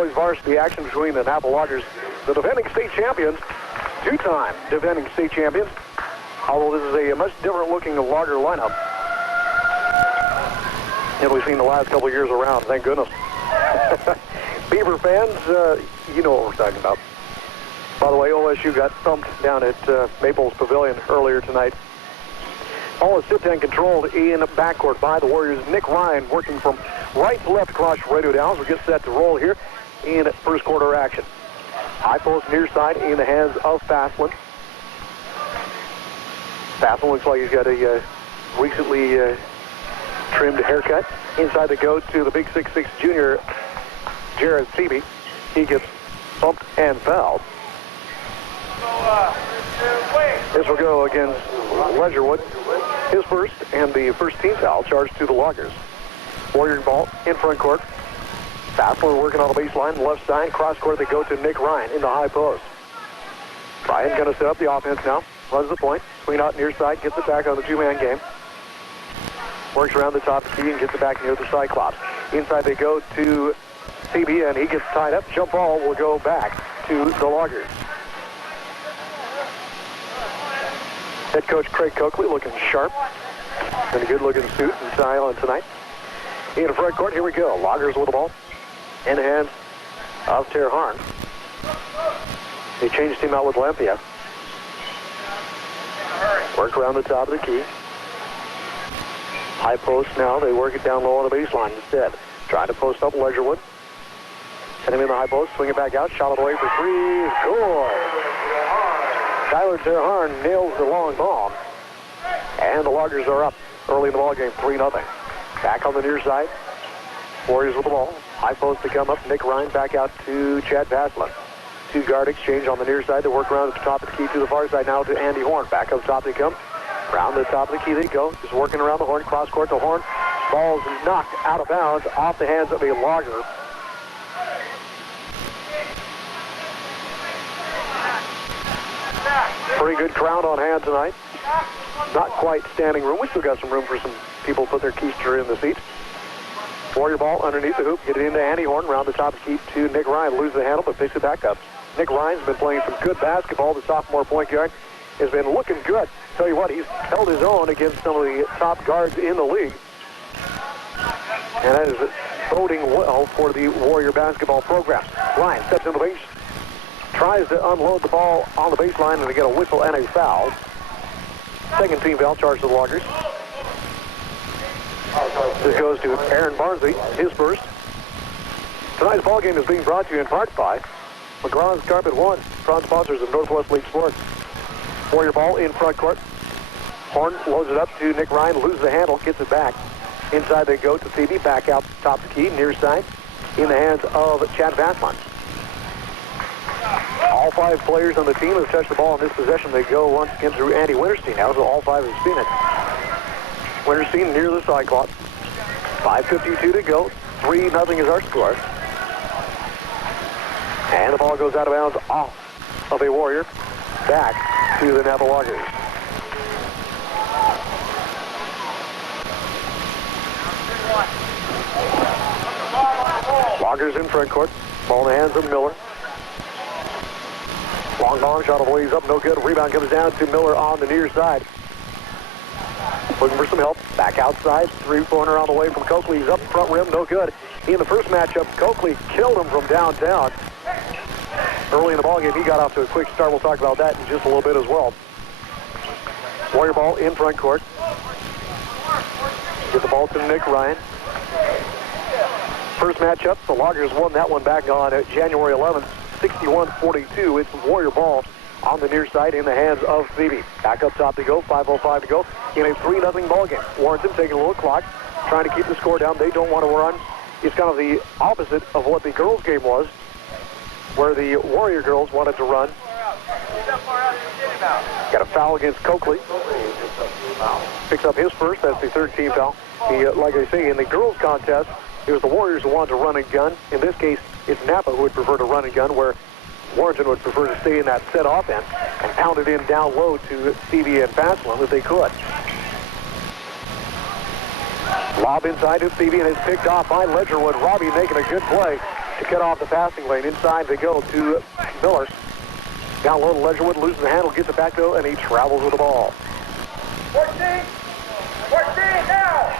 boys varsity action between the Napa Loggers, the defending state champions, two-time defending state champions, although this is a much different looking Logger lineup than we've seen the last couple of years around, thank goodness. Beaver fans, you know what we're talking about. By the way, OSU got thumped down at Maples Pavilion earlier tonight. Ball is sit-down controlled in backcourt by the Warriors. Nick Ryan working from right to left across Radio Downs. We get set to roll here in first quarter action. High post near side in the hands of Faslin. Faslin looks like he's got a recently trimmed haircut. Inside the go to the big 6'6" junior, Jared Seavey. He gets bumped and fouled. This will go against Ledgerwood. His first and the first team foul charged to the Loggers. Warrior ball in front court. Fassler working on the baseline, left side. Cross court, they go to Nick Ryan in the high post. Ryan going to set up the offense now. Runs the point. Swing out near side, gets it back on the two-man game. Works around the top key and gets it back near the Cyclops. Inside they go to CB, and he gets tied up. Jump ball will go back to the Loggers. Head coach Craig Coakley looking sharp. In a good-looking suit and tie on tonight. In the front court, here we go. Loggers with the ball in the hands of Ter Harn. They changed him out with Lampia. Work around the top of the key. High post now. They work it down low on the baseline instead. Trying to post up Ledgerwood. Send him in the high post. Swing it back out. Shot it away for three. Score! Tyler Ter Harn nails the long ball. And the Loggers are up early in the ball game, 3-0. Back on the near side. Warriors with the ball. High post to come up. Nick Ryan back out to Chad Vaslin. Two-guard exchange on the near side. They work around at the top of the key to the far side now to Andy Horn. Back up top they come. Around the top of the key they go. Just working around the Horn. Cross court to Horn. Ball's knocked out of bounds off the hands of a Logger. Pretty good crowd on hand tonight. Not quite standing room. We still got some room for some people to put their keister in the seats. Warrior ball underneath the hoop. Get it into Andy Horn. Around the top of the key to Nick Ryan. Loses the handle but picks it back up. Nick Ryan's been playing some good basketball. The sophomore point guard has been looking good. Tell you what, he's held his own against some of the top guards in the league. And that is boding well for the Warrior basketball program. Ryan steps in the base. Tries to unload the ball on the baseline and they get a whistle and a foul. Second team foul charged to the Loggers. This goes to Aaron Barnsley, his first. Tonight's ball game is being brought to you in part by McGraw's Carpet One, proud sponsors of Northwest League Sports. Warrior ball in front court. Horn loads it up to Nick Ryan, loses the handle, gets it back. Inside they go to CB, back out top of the key, near side, in the hands of Chad Vaslin. All five players on the team have touched the ball in this possession. They go once again through Andy Winterstein now, so all five have seen it. Winterstein near the side clock. 5:52 to go. 3-0 is our score. And the ball goes out of bounds off of a Warrior. Back to the Napa Loggers. Loggers in front court. Ball in the hands of Miller. Long bomb shot of ways up, no good. Rebound comes down to Miller on the near side. Looking for some help. Back outside. Three-pointer on the way from Coakley. He's up front rim, no good. In the first matchup, Coakley killed him from downtown. Early in the ballgame, he got off to a quick start. We'll talk about that in just a little bit as well. Warrior ball in front court. Get the ball to Nick Ryan. First matchup, the Loggers won that one back on January 11th. 61-42. It's Warrior ball on the near side in the hands of Phoebe. Back up top to go. 5:05 to go in a 3-0 ball game. Warrenton taking a little clock, trying to keep the score down. They don't want to run. It's kind of the opposite of what the girls' game was, where the Warrior girls wanted to run. Got a foul against Coakley. Picks up his first. That's the third team foul. Like I say, in the girls' contest, it was the Warriors who wanted to run and gun. In this case, it's Napa who would prefer to run and gun, where Warrenton would prefer to stay in that set offense and pound it in down low to Stevie and Faslin if they could. Lob inside to Stevie, and it's picked off by Ledgerwood. Robbie making a good play to cut off the passing lane. Inside they go to Miller. Down low to Ledgerwood, loses the handle, gets it back though, and he travels with the ball. 14 now!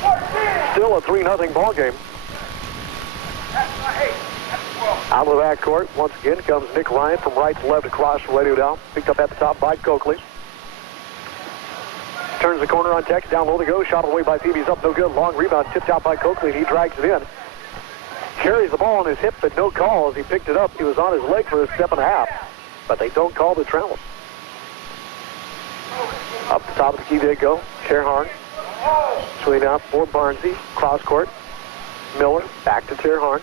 14! Still a 3-0 ball game. Out of the backcourt, once again comes Nick Ryan from right to left across the radio down. Picked up at the top by Coakley. Turns the corner on Tex, down low to go. Shot away by Phoebe's up, no good. Long rebound, tipped out by Coakley, and he drags it in. Carries the ball on his hip, but no call as he picked it up. He was on his leg for a step and a half, but they don't call the travel. Up the top of the key they go. Terharn. Swing out for Barnsey. Cross court. Miller back to Terharn.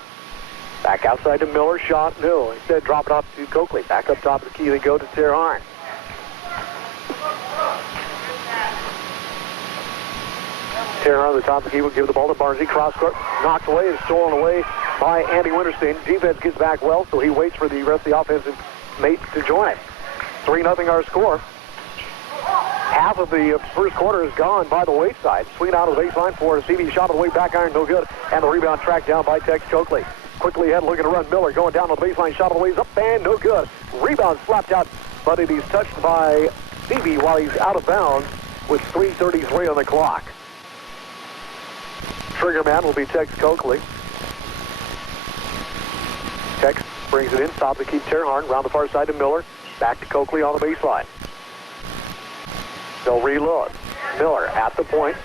Back outside to Miller. Shot, no. Instead, drop it off to Coakley. Back up top of the key they go to Terharn. Terharn on the top of the key will give the ball to Barnsey. Cross court. Knocked away and stolen away by Andy Winterstein. Defense gets back well, so he waits for the rest of the offensive mates to join it. 3-0 our score. Half of the first quarter is gone by the wayside. Swing out of the baseline for CV. Shot away, back iron, no good. And the rebound tracked down by Tex Coakley. Quickly ahead, looking to run. Miller going down on the baseline. Shot away, up and no good. Rebound slapped out, but it is touched by CV while he's out of bounds with 3:33 on the clock. Trigger man will be Tex Coakley. Tex brings it in, top to keep Terharn, round the far side to Miller. Back to Coakley on the baseline. They'll reload. Miller at the point.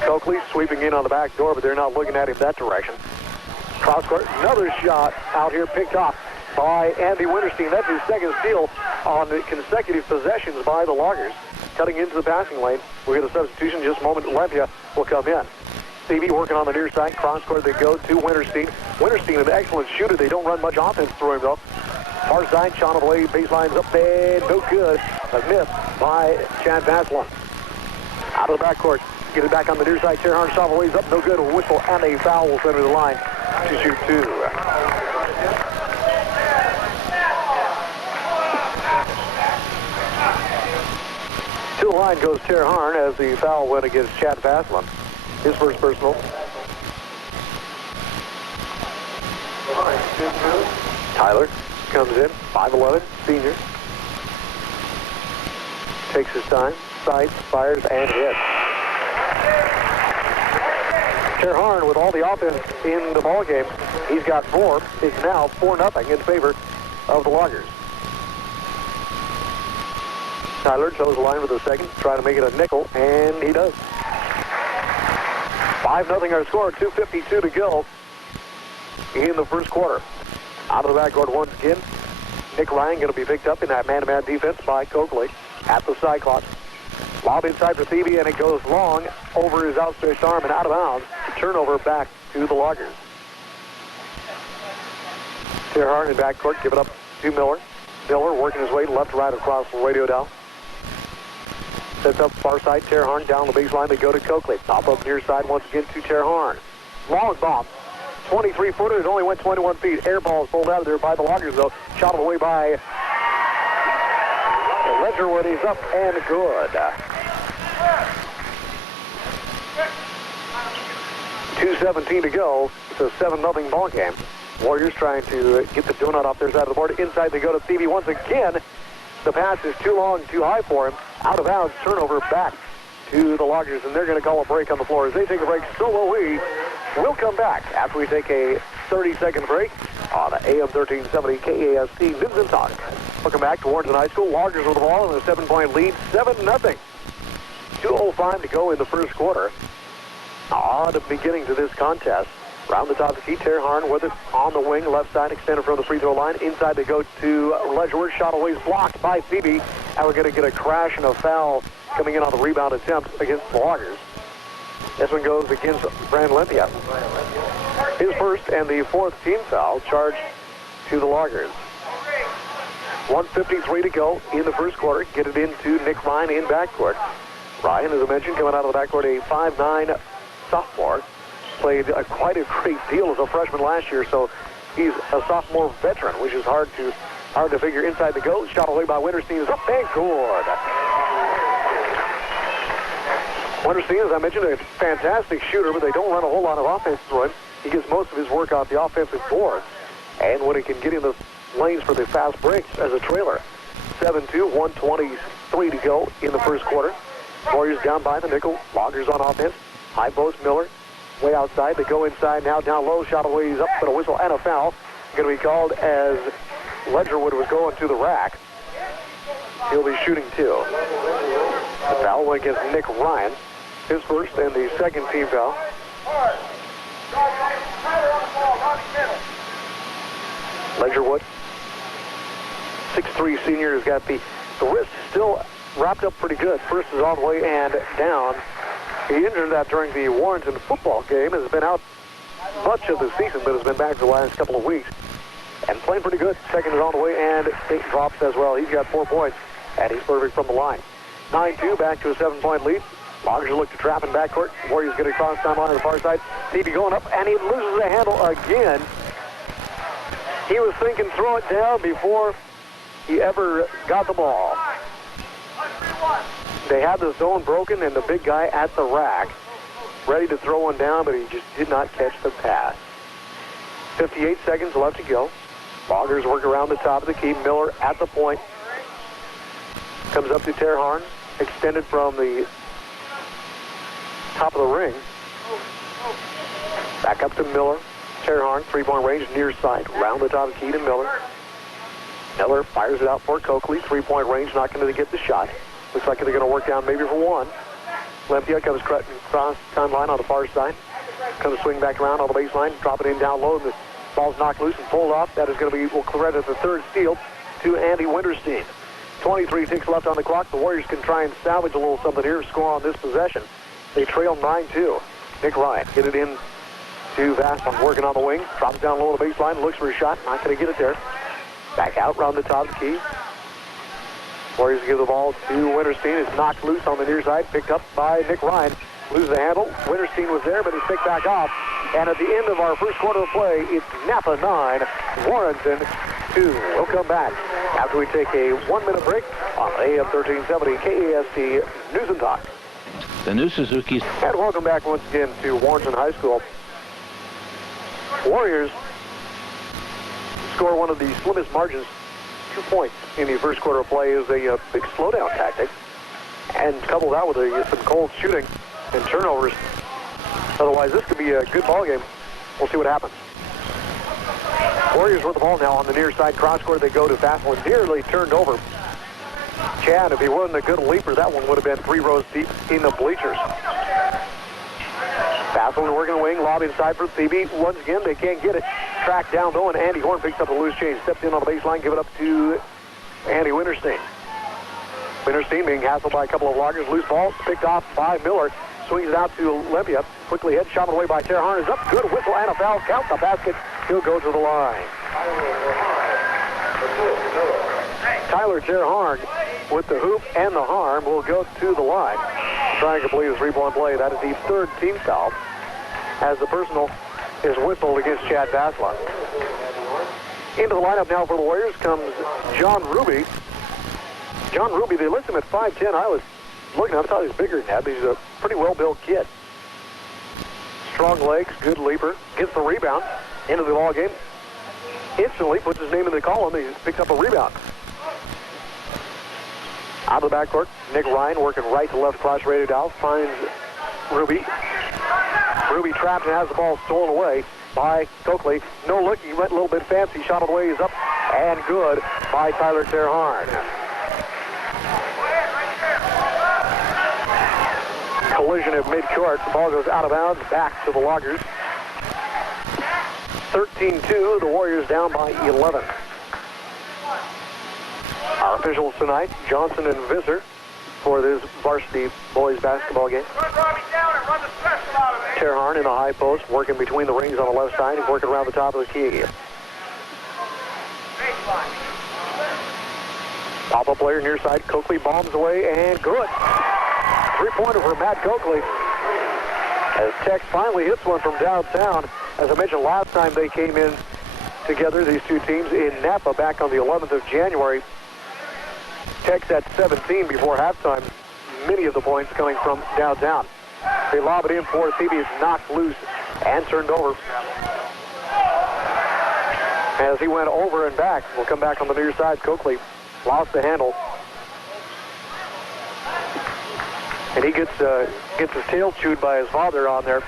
Coakley sweeping in on the back door, but they're not looking at him that direction. Cross court, another shot out here picked off by Andy Winterstein. That's his second steal on the consecutive possessions by the Loggers. Cutting into the passing lane. We'll get a substitution just a moment. Olympia will come in. Stevie working on the near side. Cross court they go to Winterstein. Winterstein, an excellent shooter. They don't run much offense through him, though. Far side, shot away, baseline's up and no good. A miss by Chad Vaslin. Out of the backcourt. Get it back on the near side. Terharn shot away's up, no good. A whistle and a foul will center the line to shoot two. To the line goes Terharn as the foul went against Chad Vaslin. His first personal. Tyler comes in, 5'11", senior. Takes his time, sights, fires, and hits. Terharn, with all the offense in the ballgame, he's got 4. It's now 4-0 in favor of the Loggers. Tyler chose the line with a second, trying to make it a nickel, and he does. 5-0 our score, 2:52 to go in the first quarter. Out of the backcourt once again. Nick Ryan going to be picked up in that man-to-man defense by Coakley at the Cyclops. Lob inside for Thebe, and it goes long over his outstretched arm and out of bounds. Turnover back to the Loggers. Terharn in backcourt, give it up to Miller. Miller working his way left to right across the radio down. Sets up far side, Terharn down the baseline. They go to Coakley. Top up near side once again to Terharn. Long bomb. 23-footer. It only went 21 feet. Air ball is pulled out of there by the Loggers, though. Shot away by Ledgerwood. He's up and good. 2:17 to go. It's a 7-0 ball game. Warriors trying to get the donut off their side of the board. Inside they go to Thebe once again. The pass is too long, too high for him. Out of bounds, turnover back to the Loggers, and they're going to call a break on the floor. As they take a break, so will we. We'll come back after we take a 30-second break on AM 1370 KAST News and Talk. Welcome back to Warrenton High School. Loggers with the ball in a 7-point lead, 7-0. 2:05 to go in the first quarter. Odd beginning to this contest. Round the top of the key, Terharn with it on the wing, left side, extended from the free throw line. Inside they go to Ledgerwood. Shot away is blocked by Thebe. And we're going to get a crash and a foul coming in on the rebound attempt against the Loggers. This one goes against Brandon Olympia. His first and the fourth team foul charged to the Loggers. 1:53 to go in the first quarter. Get it into Nick Ryan in backcourt. Ryan, as I mentioned, coming out of the backcourt, a 5'9" sophomore. Played quite a great deal as a freshman last year, so he's a sophomore veteran, which is hard to figure. Inside the go, shot away by Winterstein is up and good. Winterstein, as I mentioned, a fantastic shooter, but they don't run a whole lot of offense through him. he gets most of his work off the offensive boards. And when he can get in the lanes for the fast breaks as a trailer. 7-2, 1:23 to go in the first quarter. Warriors down by the nickel. Loggers on offense. High post Miller. Way outside. They go inside now. Down low. Shot away. He's up, but a whistle and a foul. Going to be called as Ledgerwood was going to the rack. He'll be shooting two. The foul went against Nick Ryan. His first and the second team foul. Ledgerwood, 6'3" senior, has got the wrist still wrapped up pretty good. First is on the way and down. He injured that during the Warrenton football game. Has been out much of the season, but has been back for the last couple of weeks. And playing pretty good. Second is on the way and it drops as well. He's got 4 points, and he's perfect from the line. 9-2, back to a 7-point lead. Loggers look to trap in backcourt. Warriors get across timeline on the far side. Stevie going up, and he loses the handle again. He was thinking throw it down before he ever got the ball. They had the zone broken and the big guy at the rack, ready to throw one down, but he just did not catch the pass. 58 seconds left to go. Loggers work around the top of the key. Miller at the point. Comes up to Terharn, extended from the top of the ring. Back up to Miller. Terharn, 3-point range, near side. Round the top of the key to Miller. Miller fires it out for Coakley. 3-point range, not going to get the shot. Looks like they're going to work down maybe for one. Olympia comes across timeline on the far side. Comes swing back around on the baseline. Drop it in down low. And the ball's knocked loose and pulled off. That is going to be, will credit the third steal to Andy Winterstein. 23 ticks left on the clock. The Warriors can try and salvage a little something here, score on this possession. They trail 9-2. Nick Ryan hit it in to Vaston, working on the wing. Drops down low on the baseline, looks for a shot. Not going to get it there. Back out, round the top of the key. Warriors give the ball to Winterstein. It's knocked loose on the near side, picked up by Nick Ryan. Loses the handle. Winterstein was there, but he's picked back off. And at the end of our first quarter of play, it's Napa 9, Warrenton 2. We'll come back after we take a 1-minute break on AM 1370 KAST News and Talk. The new Suzuki's. And welcome back once again to Warrenton High School. Warriors score one of the slimmest margins, 2 points in the first quarter of play, is a big slowdown tactic. And couple that with some cold shooting and turnovers. Otherwise, this could be a good ball game. We'll see what happens. Warriors with the ball now on the near side cross court. They go to Vasselin, nearly turned over. Chad, if he wasn't a good leaper, that one would have been 3 rows deep in the bleachers. Vasselin working the wing, lob inside for Thebe. Once again, they can't get it. Tracked down though, and Andy Horn picks up the loose change. Steps in on the baseline, give it up to Andy Winterstein. Winterstein being hassled by a couple of loggers. Loose ball picked off by Miller. Swings it out to Olympia. Quickly head shot away by Terharn. Is up. Good whistle and a foul. Count the basket. He'll go to the line. Tyler Terharn with the hoop and the harm will go to the line. Trying to complete a 3-point play. That is the third team foul as the personal is whistled against Chad Vasselin. Into the lineup now for the Warriors comes John Ruby. John Ruby, they list him at 5'10". I was looking, I thought he was bigger than that, but he's a pretty well-built kid. Strong legs, good leaper, gets the rebound into the ball game. Instantly puts his name in the column, he picks up a rebound. Out of the backcourt, Nick Ryan working right to left, cross-rated out, finds Ruby. Ruby trapped and has the ball stolen away by Coakley. No look, he went a little bit fancy, shot away, he's up and good by Tyler Terharn. Collision at midcourt, the ball goes out of bounds, back to the Loggers. 13-2, the Warriors down by 11. Our officials tonight, Johnson and Visser, for this varsity boys basketball game. Terharn in the high post, working between the rings on the left side, and working around the top of the key. Pop-up player near side, Coakley bombs away, and good. 3-pointer for Matt Coakley. As Tech finally hits one from downtown. As I mentioned last time they came in together, these two teams, in Napa back on the 11th of January. Tech's at 17 before halftime. Many of the points coming from downtown. They lob it in for Thebe. It's knocked loose and turned over as he went over and back. We'll come back on the near side. Coakley lost the handle. And he gets his tail chewed by his father on there.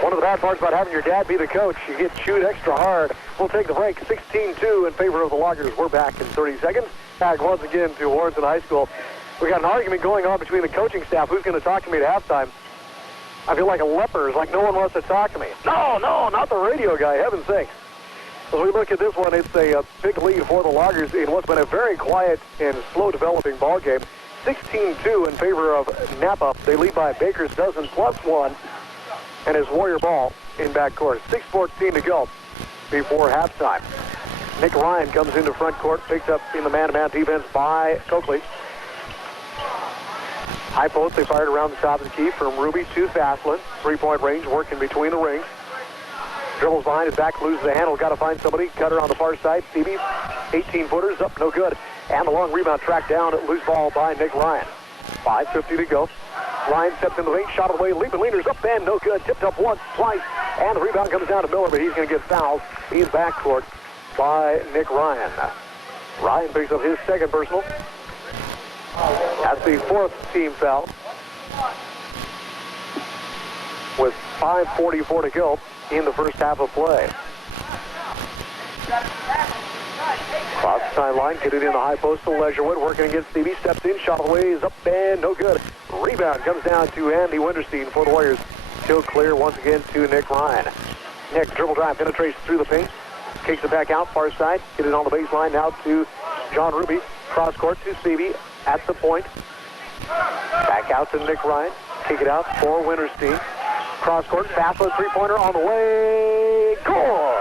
One of the bad parts about having your dad be the coach, you get chewed extra hard. We'll take the break. 16-2 in favor of the Loggers. We're back in 30 seconds. Back once again to Warrenton High School. We got an argument going on between the coaching staff. Who's going to talk to me at halftime? I feel like a leper. It's like no one wants to talk to me. No, not the radio guy. Heaven's sakes. As we look at this one, it's a big lead for the Loggers in what's been a very quiet and slow-developing ball game. 16-2 in favor of Napa. They lead by a baker's dozen +1, and it's Warrior ball in backcourt. 6:14 to go before halftime. Nick Ryan comes into front court, picked up in the man-to-man defense by Coakley. High post, they fired around the top of the key from Ruby to Faslin. Three-point range, working between the rings. Dribbles behind his back, loses the handle, got to find somebody. Cutter on the far side. Stevie, 18-footers, up, no good. And the long rebound tracked down, loose ball by Nick Ryan. 5:50 to go. Ryan steps in the lane, shot away, leaping leaners up and no good. Tipped up once, twice, and the rebound comes down to Miller, but he's going to get fouled in backcourt by Nick Ryan. Ryan picks up his second personal. That's the fourth team foul. With 5:44 to go in the first half of play. Cross the sideline, get it in the high post to Leisurewood, working against Stevie, steps in, shot away, is up and no good. Rebound comes down to Andy Winterstein for the Warriors. Still clear once again to Nick Ryan. Nick dribble drive, penetrates through the paint, kicks it back out, far side, get it on the baseline now to John Ruby. Cross court to Stevie at the point. Back out to Nick Ryan, kick it out for Winterstein. Cross court, Faslin three-pointer on the way, good!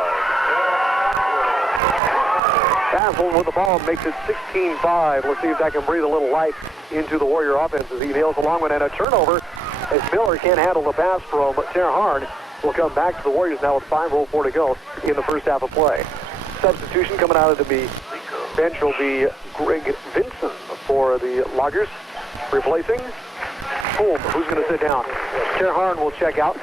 Faslin with the ball makes it 16-5. Let's see if that can breathe a little life into the Warrior offense as he nails the long one, and a turnover as Miller can't handle the pass from Terharn. Will come back to the Warriors now with 5:04 to go in the first half of play. Substitution coming out of the bench will be Greg Vinson for the Loggers, replacing Holm, who's going to sit down. Terharn will check out.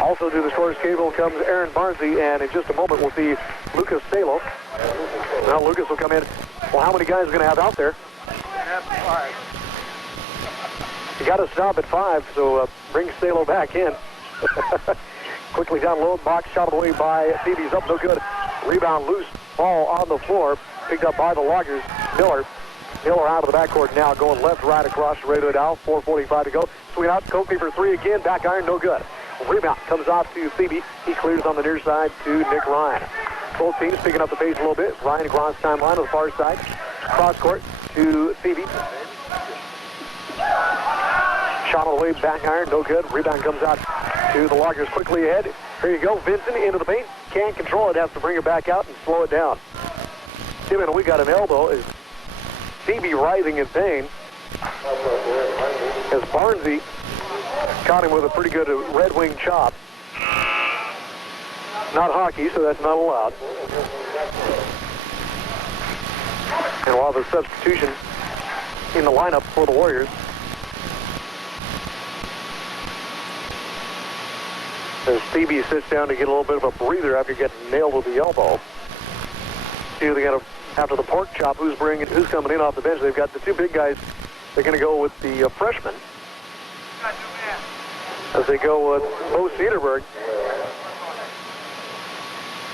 Also to the scorer's table comes Aaron Barnsey, and in just a moment we'll see Lucas Salo. Now Lucas will come in. Well, how many guys are going to have out there? You got to stop at 5, so bring Salo back in. Quickly down low, box shot away by Stevie's up, no good. Rebound loose, ball on the floor, picked up by the Loggers. Miller out of the backcourt now, going left, right across the radio dial. 4:45 to go. Swing out, Coakley for three again, back iron, no good. Rebound comes off to Stevie. He clears on the near side to Nick Ryan. Both teams picking up the pace a little bit. Ryan across timeline on the far side. Cross court to Stevie. Shot on the way, back iron, no good. Rebound comes out to the Loggers quickly ahead. Here you go, Vincent into the paint. Can't control it, has to bring it back out and slow it down. Tim, we got an elbow. Is Stevie writhing in pain as Barnsey caught him with a pretty good Red Wing chop. Not hockey, so that's not allowed. And we'll have a substitution in the lineup for the Warriors. As Stevie sits down to get a little bit of a breather after getting nailed with the elbow. See who they got after the pork chop. Who's coming in off the bench? They've got the two big guys. They're going to go with the freshmen as they go with Bo Cederberg.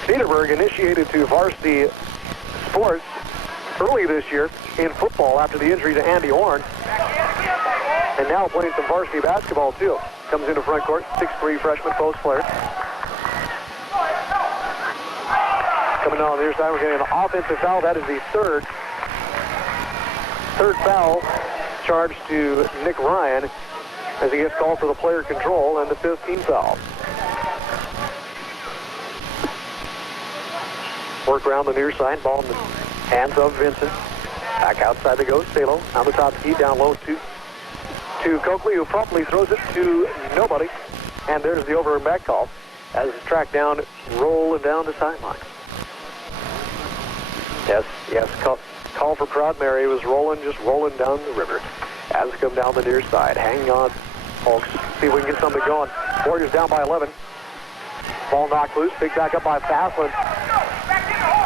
Cederberg initiated to varsity sports early this year in football after the injury to Andy Orn, and now playing some varsity basketball too. Comes into front court, 6'3" freshman post player. Coming down on the other side, we're getting an offensive foul. That is the third foul charged to Nick Ryan as he gets called for the player control, and the 5th team foul. Work around the near side, ball in the hands of Vincent. Back outside they go, Salo on the top key, down low to Coakley, who promptly throws it to nobody. And there's the over and back call as it's tracked down, rolling down the sideline. Yes, call for Proud Mary was just rolling down the river as it come down the near side. Hang on, folks. See if we can get something going. Warriors down by 11. Ball knocked loose, picked back up by Faslin.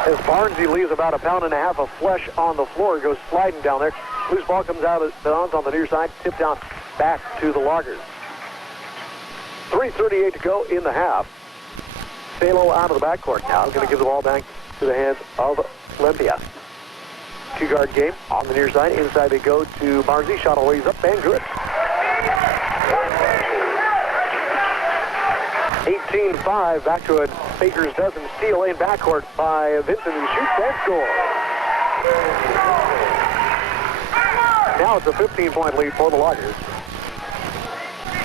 As Barnesy leaves about 1.5 pounds of flesh on the floor, goes sliding down there. Loose ball comes out of bounds on the near side, tipped down back to the Loggers. 3:38 to go in the half. Salo out of the backcourt now. Going to give the ball back to the hands of Olympia. Two-guard game on the near side. Inside they go to Barnesy. Shot all the way up and good. 18-5, back to a Baker's dozen steal in backcourt by Vincent, who shoots and scores. Now it's a 15-point lead for the Loggers.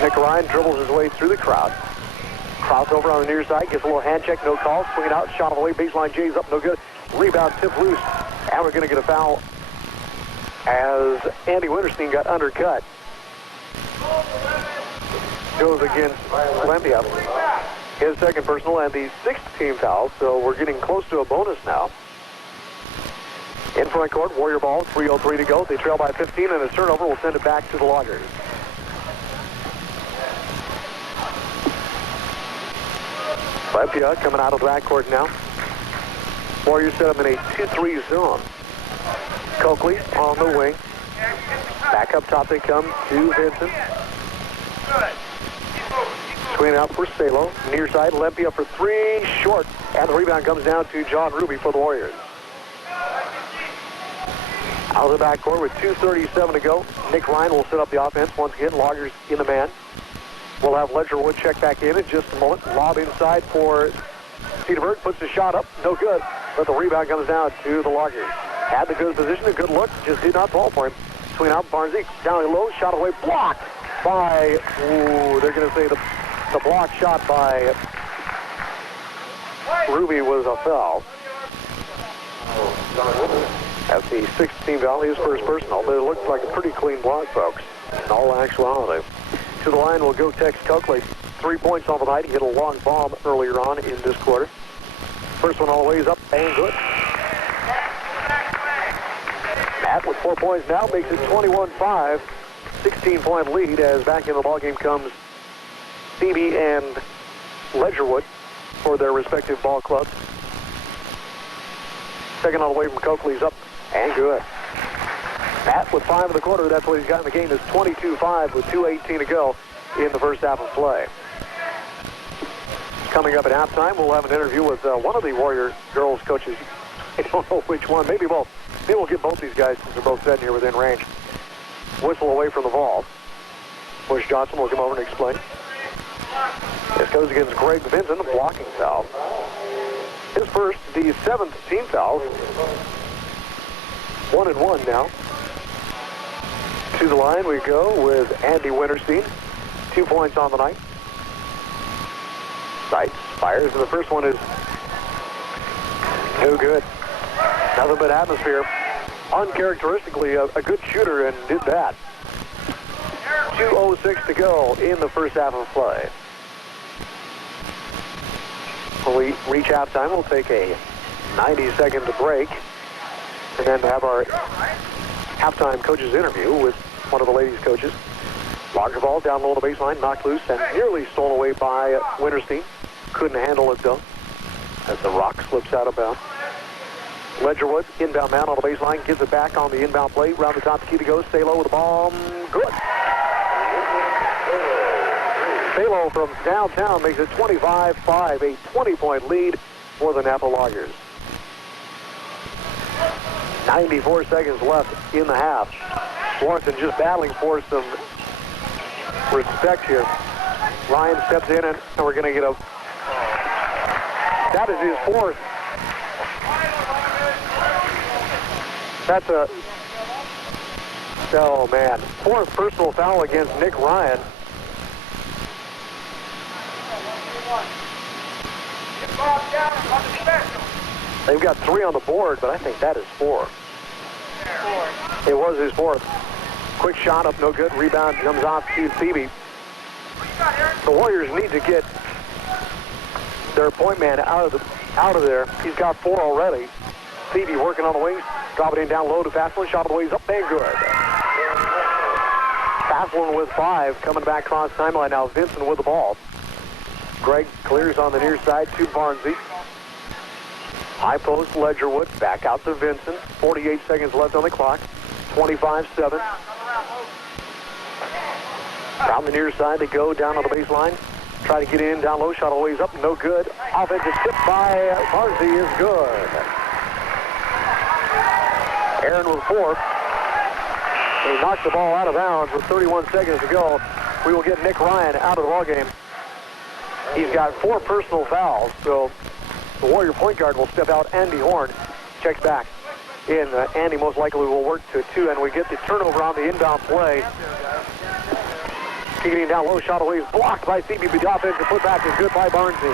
Nick Ryan dribbles his way through the crowd. Crossover on the near side, gets a little hand check, no call. Swing it out, shot all the way, baseline, Jay's up, no good. Rebound, tip loose, and we're going to get a foul as Andy Winterstein got undercut. Goes against Olympia. His second personal and the 6th team foul, so we're getting close to a bonus now. In front court, Warrior ball, 3:03 to go. They trail by 15, and a turnover will send it back to the Loggers. Olympia coming out of the backcourt now. Warriors set up in a 2-3 zone. Coakley on the wing. Back up top they come to Vincent. Swing out for Salo. Near side, Olympia for 3, short. And the rebound comes down to John Ruby for the Warriors. Out of the backcourt with 2:37 to go. Nick Ryan will set up the offense. Once again, Loggers in the man. We'll have Ledgerwood check back in just a moment. Lob inside for Cedarburg. Puts the shot up. No good. But the rebound comes down to the Loggers. Had the good position, a good look. Just did not fall for him. Swing out Barnesy. Down low. Shot away. Blocked by, they're going to say the block shot by Ruby was a foul. That's the 6th team foul, his first personal, but it looked like a pretty clean block, folks, in all actuality. To the line will go Tex Coakley. 3 points on the night. He hit a long bomb earlier on in this quarter. First one all the way is up and good. Matt with 4 points now makes it 21-5. 16-point lead as back in the ballgame comes Phoebe and Ledgerwood for their respective ball clubs. Second on the way from Coakley's up and good. Matt with 5 in the quarter. That's what he's got in the game is 22-5 with 2:18 to go in the first half of play. Coming up at halftime, we'll have an interview with one of the Warrior girls coaches. I don't know which one. Maybe both. Maybe we'll get both these guys since they're both sitting here within range. Whistle away from the ball. Bush Johnson will come over and explain. This goes against Greg Vincent, a blocking foul. His first, the 7th team foul. 1-1 now. To the line we go with Andy Winterstein. 2 points on the night. Sights, fires, and the first one is no good. Nothing but atmosphere. Uncharacteristically, a good shooter and did that. 2:06 to go in the first half of play. When we reach halftime, we'll take a 90-second break and then have our halftime coaches interview with one of the ladies' coaches. Logger ball down low on the baseline, knocked loose and nearly stolen away by Winterstein. Couldn't handle it though as the rock slips out of bounds. Ledgerwood, inbound man on the baseline, gives it back on the inbound play. Round the top, the key to go. Stay low with the ball. Good. Salo from downtown makes it 25-5, a 20-point lead for the Napa Loggers. 94 seconds left in the half. Swanson just battling for some respect here. Ryan steps in, and we're going to get a... That is his 4th. That's a... Oh, man. 4th personal foul against Nick Ryan. They've got 3 on the board, but I think that is 4. It was his 4th. Quick shot up, no good. Rebound comes off to Phoebe. The Warriors need to get their point man out of there. He's got 4 already. Phoebe working on the wings, dropping in down low to Faslin. Shot of the ways up and good. Faslin with 5, coming back across timeline now. Vincent with the ball. Greg clears on the near side to Barnesy. High post, Ledgerwood, back out to Vincent. 48 seconds left on the clock. 25-7. From the near side, they go down on the baseline. Try to get in, down low, shot always up, no good. Offensive tip by Barnsey is good. Aaron with 4. He knocks the ball out of bounds with 31 seconds to go. We will get Nick Ryan out of the ballgame. He's got 4 personal fouls, so the Warrior point guard will step out. Andy Horn checks back in. Andy most likely will work to 2, and we get the turnover on the inbound play. Kicking down low, shot away is blocked by Seaby, but the offensive putback is good by Barnsey.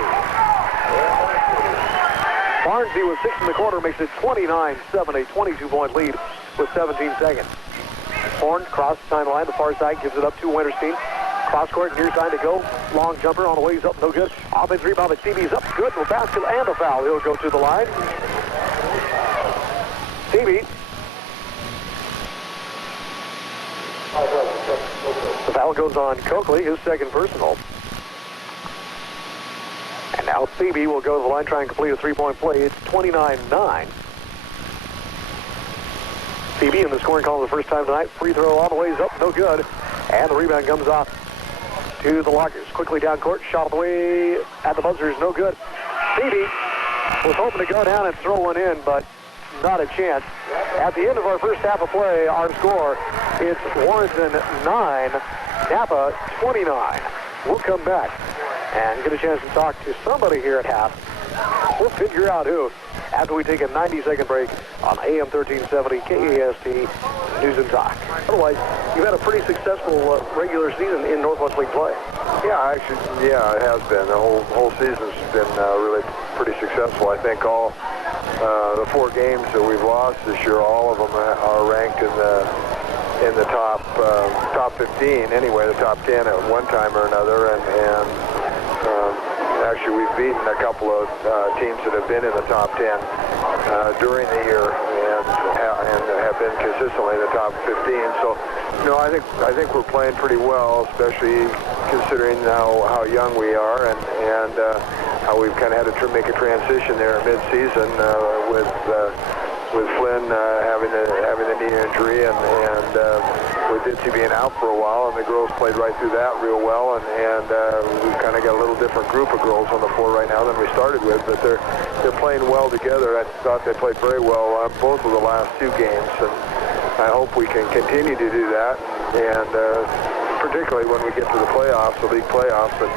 Barnsey with 6 in the quarter makes it 29-7, a 22-point lead with 17 seconds. Horn crosses the timeline, the far side, gives it up to Winterstein. Cross court, near side to go. Long jumper on the way, he's up, no good. Offense rebound, but Seaby's up, good, with basket and a foul. He'll go to the line. Seaby. The foul goes on Coakley, his second personal. And now Seaby will go to the line, try and complete a 3-point play. It's 29-9. Seaby in the scoring column the first time tonight. Free throw all the way is up, no good. And the rebound comes off to the Lockers. Quickly down court, shot away at the buzzer is no good. Seaby was hoping to go down and throw one in, but not a chance. At the end of our first half of play, our score is Warrenton 9, Napa 29. We'll come back and get a chance to talk to somebody here at half. We'll figure out who after we take a 90-second break on AM 1370 KAST News and Talk. Otherwise, you've had a pretty successful regular season in Northwest League play. Yeah, actually, it has been. The whole season's been really pretty successful. I think all the 4 games that we've lost this year, all of them are ranked in the top 15 anyway, the top 10 at one time or another, and actually we've beaten a couple of teams that have been in the top 10 during the year and have been consistently in the top 15. So, I think we're playing pretty well, especially considering how young we are and how we've kind of had to make a transition there mid-season with Flynn having the knee injury and with Ditzy being out for a while, and the girls played right through that real well, and we've kind of got a little different group of girls on the floor right now than we started with, but they're playing well together. I thought they played very well both of the last 2 games, and I hope we can continue to do that, and particularly when we get to the playoffs, the league playoffs, and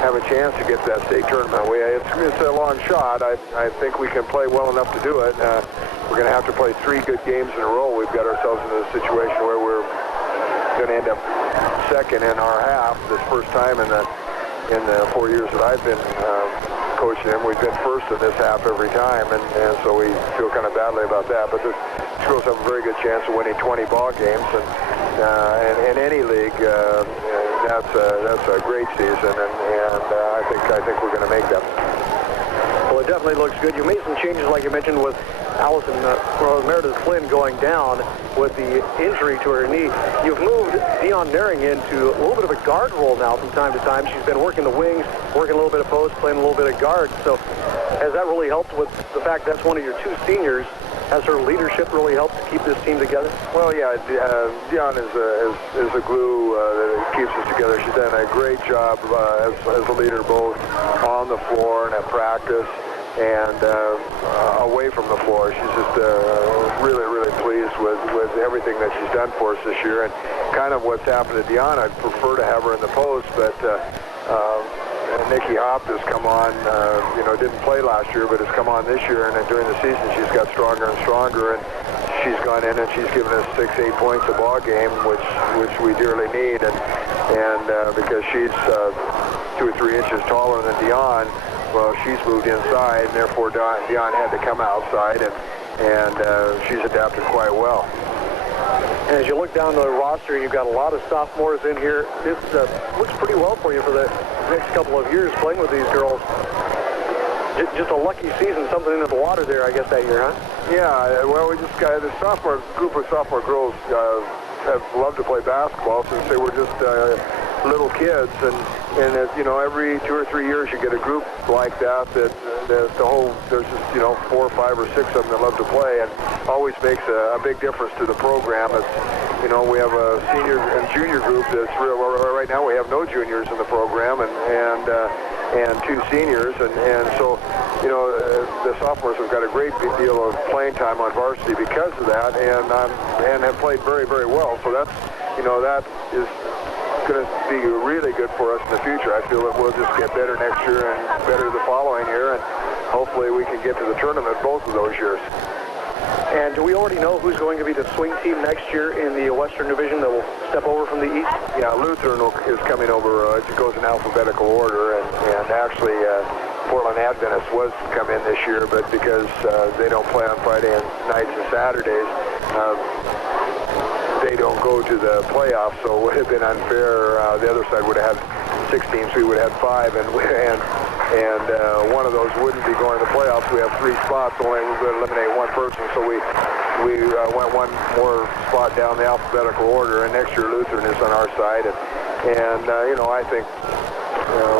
have a chance to get to that state tournament. It's a long shot. I think we can play well enough to do it. We're going to have to play 3 good games in a row. We've got ourselves into a situation where we're going to end up second in our half this first time in the 4 years that I've been coaching them. We've been first in this half every time, and so we feel kind of badly about that. But the girls have a very good chance of winning 20 ball games, and in any league, that's a great season, and I think we're going to make that. Well, it definitely looks good. You made some changes, like you mentioned, with Allison Meredith Flynn going down with the injury to her knee. You've moved Dion Naring into a little bit of a guard role now from time to time. She's been working the wings, working a little bit of post, playing a little bit of guard. So has that really helped with the fact that's one of your 2 seniors? Has her leadership really helped to keep this team together? Well, yeah, Dion is a glue that keeps us together. She's done a great job as a leader both on the floor and at practice and away from the floor. She's just really, really pleased with everything that she's done for us this year. And kind of what's happened to Dion, I'd prefer to have her in the post, but Nikki Hopp has come on, didn't play last year, but has come on this year, and during the season she's got stronger and stronger, and she's gone in and she's given us 6-8 points a ball game, which we dearly need, and because she's 2 or 3 inches taller than Dion, well, she's moved inside, and therefore Dion had to come outside, and she's adapted quite well. And as you look down the roster, you've got a lot of sophomores in here. This looks pretty well for you for the next couple of years playing with these girls. Just a lucky season, something into the water there, I guess, that year, huh? Yeah, well, we just got the group of sophomore girls have loved to play basketball since they were just little kids, and every 2 or 3 years you get a group like that there's just 4 or 5 or 6 of them that love to play, and always makes a big difference to the program. It's, we have a senior and junior group that's real. Right now we have no juniors in the program and 2 seniors, and so the sophomores have got a great deal of playing time on varsity because of that, and have played very, very well. So that's that is going to be really good for us in the future. I feel that we'll just get better next year and better the following year, and hopefully we can get to the tournament both of those years. And do we already know who's going to be the swing team next year in the Western Division that will step over from the East? Yeah, Lutheran is coming over. It goes in alphabetical order, and actually Portland Adventist was to come in this year, but because they don't play on Friday and nights and Saturdays, they don't go to the playoffs, so it would have been unfair. The other side would have had 6 teams. We would have had 5, and one of those wouldn't be going to the playoffs. We have 3 spots. Only we're going to eliminate 1 person, so we went 1 more spot down the alphabetical order. And next year Lutheran is on our side, and I think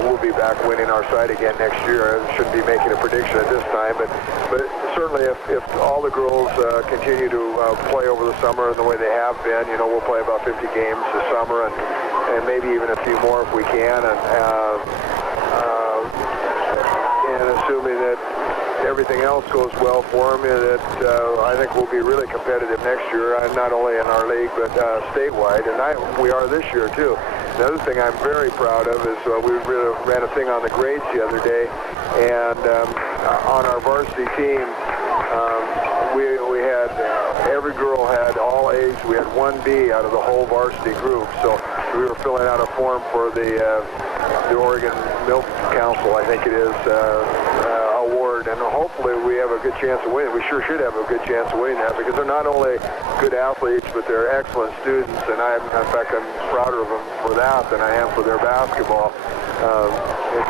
we'll be back winning our side again next year. I shouldn't be making a prediction at this time, but certainly if all the girls continue to play over the summer in the way they have been, we'll play about 50 games this summer, and maybe even a few more if we can, and assuming that everything else goes well for them, that I think we'll be really competitive next year, not only in our league but statewide, and we are this year too. Another thing I'm very proud of is we really ran a thing on the grades the other day, and on our varsity team, we had every girl had all A's. We had 1 B out of the whole varsity group. So we were filling out a form for the Oregon Milk Council, I think it is, award, and hopefully we have a good chance of winning. We sure should have a good chance of winning that, because they're not only good athletes, but they're excellent students, and in fact, I'm prouder of them for that than I am for their basketball.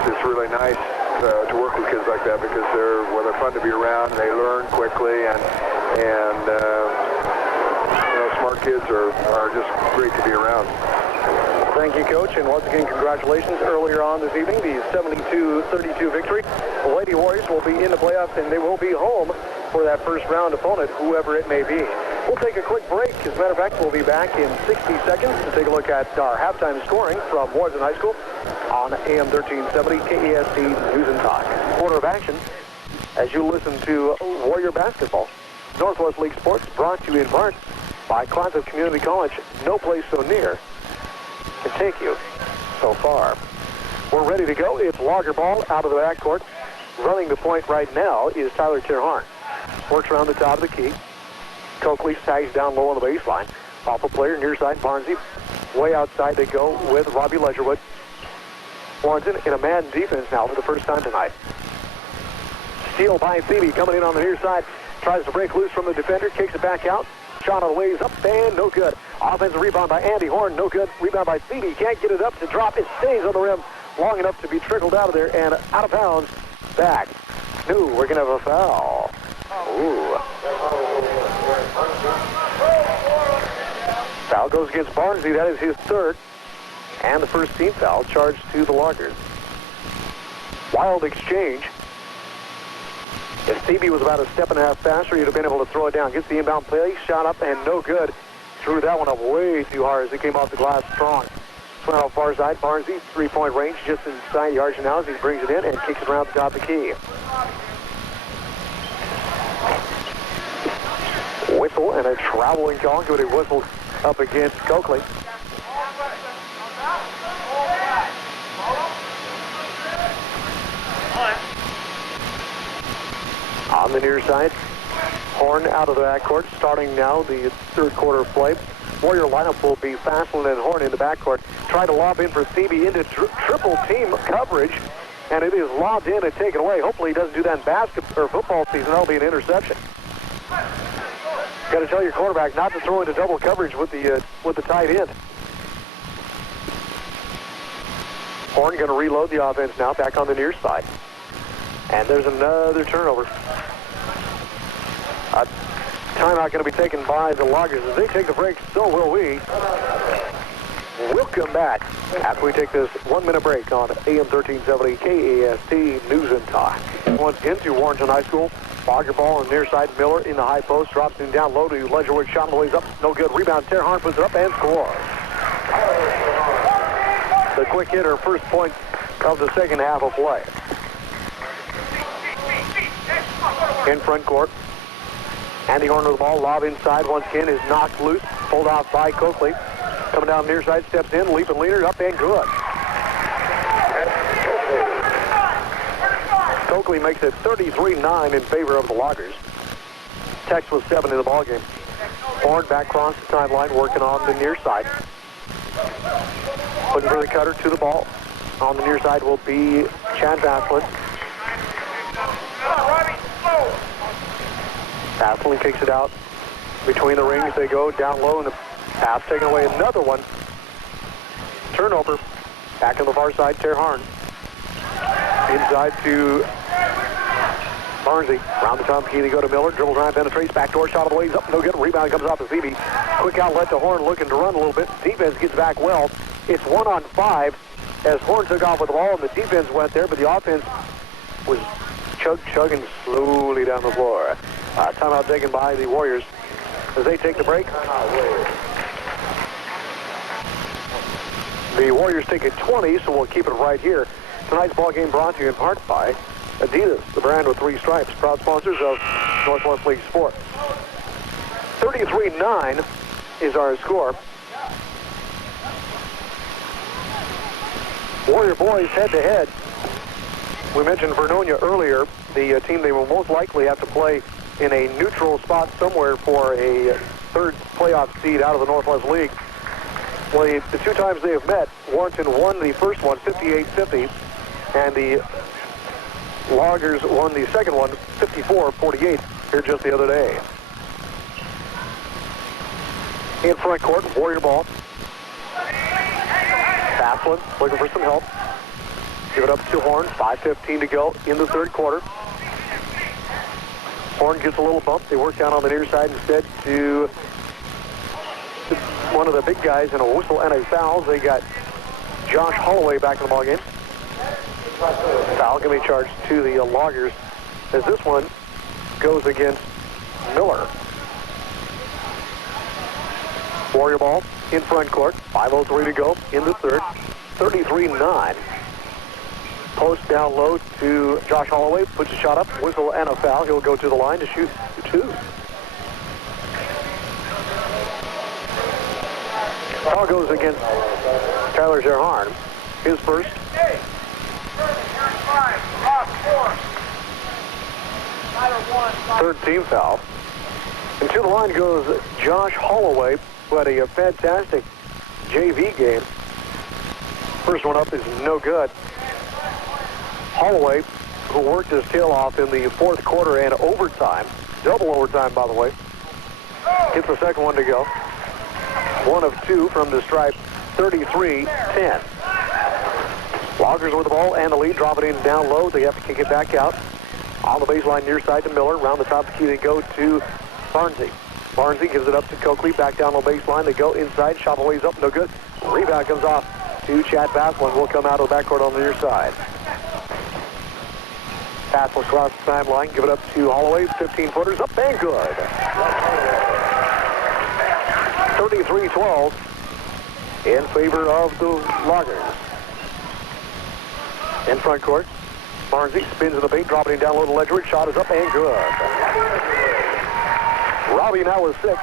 It's really nice to work with kids like that, because they're fun to be around. They learn quickly, and smart kids are just great to be around. Thank you, Coach, and once again, congratulations earlier on this evening, the 72-32 victory. The Lady Warriors will be in the playoffs, and they will be home for that first round opponent, whoever it may be. We'll take a quick break. As a matter of fact, we'll be back in 60 seconds to take a look at our halftime scoring from Warrenton High School on AM 1370 KEST News and Talk. Quarter of action as you listen to Warrior Basketball. Northwest League Sports brought to you in part by Classic Community College. No place so near can take you so far. We're ready to go. It's Lager ball out of the backcourt. Running the point right now is Tyler Terharn. Works around the top of the key. Coakley sags down low on the baseline. Off a player near side, Barnsey. Way outside they go with Robbie Ledgerwood. Warrenton in a man defense now for the first time tonight. Steal by Phoebe coming in on the near side. Tries to break loose from the defender. Kicks it back out. Shot on the ways up and no good. Offensive rebound by Andy Horn. No good. Rebound by Phoebe. Can't get it up to drop. It stays on the rim long enough to be trickled out of there and out of bounds. Back. No, we're going to have a foul. Ooh. Foul goes against Barnsey. That is his 3rd. And the first team foul charged to the Loggers. Wild exchange. If Phoebe was about a step and a half faster, he'd have been able to throw it down. Gets the inbound play, shot up, and no good. Threw that one up way too hard as it came off the glass strong. Went out far side, Barnsey, 3-point range, just inside yards now as he brings it in and kicks it around the top of the key. Whistle and a traveling call. Good, he whistled up against Coakley. On the near side, Horn out of the backcourt, starting now the 3rd quarter of play. Warrior lineup will be Faslin and Horn in the backcourt. Try to lob in for Phoebe into triple team coverage, and it is lobbed in and taken away. Hopefully he doesn't do that in basketball or football season. That'll be an interception. Got to tell your quarterback not to throw into double coverage with the tight end. Horn going to reload the offense now, back on the near side. And there's another turnover. A timeout going to be taken by the Loggers. As they take the break, so will we. We'll come back after we take this 1-minute break on AM 1370 KAST News and Talk. Once again to Warrenton High School Logger ball on the near side. Miller in the high post. Drops him down low to Ledgerwood. Shot on the ways up. No good. Rebound. Terharn puts it up and scores. The quick hitter, first point of the second half of play. In front court. Andy Horn with the ball. Lob inside once again is knocked loose. Pulled off by Coakley. Coming down near side. Steps in. Leaping leader. Up and good. Coakley makes it 33-9 in favor of the Loggers. Tex was 7 in the ballgame. Horn back across the timeline, working on the near side. Looking for the cutter to the ball. On the near side will be Chad Vaslin. Vaslin kicks it out. Between the rings they go, down low, and the pass taking away another one. Turnover. Back on the far side, Terharn. Inside to Barnsey. Around the top key, they go to Miller. Dribble drive, penetrates. Backdoor shot of the ways up. No good. Rebound comes off the Phoebe. Quick outlet to Horn, looking to run a little bit. Defense gets back well. It's 1-on-5 as Horn took off with the ball, and the defense went there, but the offense was chugging slowly down the floor. Timeout taken by the Warriors as they take the break. The Warriors take it 20, so we'll keep it right here. Tonight's ball game brought to you in part by Adidas, the brand with 3 stripes, proud sponsors of Northwest League Sport. 33-9 is our score. Warrior boys head-to-head. We mentioned Vernonia earlier, the team they will most likely have to play in a neutral spot somewhere for a third playoff seed out of the Northwest League. Well, the 2 times they have met, Warrenton won the first one 58-50, and the Loggers won the second one 54-48 here just the other day. In front court, Warrior ball. Vaslin looking for some help. Give it up to Horn. 5:15 to go in the third quarter. Horn gets a little bump. They work down on the near side instead to one of the big guys in a whistle and a foul. They got Josh Holloway back in the ballgame. Foul going to be charged to the Loggers as this one goes against Miller. Warrior ball in front court. 5:03 to go in the third. 33-9. Post down low to Josh Holloway. Puts a shot up. Whistle and a foul. He'll go to the line to shoot 2. Foul goes against Tyler Terharn. His first. Third team foul. And to the line goes Josh Holloway, who had a fantastic JV game. First one up is no good. Holloway, who worked his tail off in the fourth quarter and overtime, double overtime, by the way, gets the second one to go. 1 of 2 from the stripe, 33-10. Loggers with the ball and the lead, drop it in down low. They have to kick it back out. On the baseline near side to Miller. Around the top of the key they go to Barnsey. Barnsey gives it up to Coakley. Back down the baseline. They go inside. Shot ways up. No good. Rebound comes off to Chad Vaslin. Will come out of the backcourt on the near side. Pass will cross the timeline. Give it up to Holloway. 15-footers up and good. 33-12 in favor of the Loggers. In front court, Barnsey spins in the paint, dropping it down low to Ledgerwood. Shot is up and good. Robbie now with 6.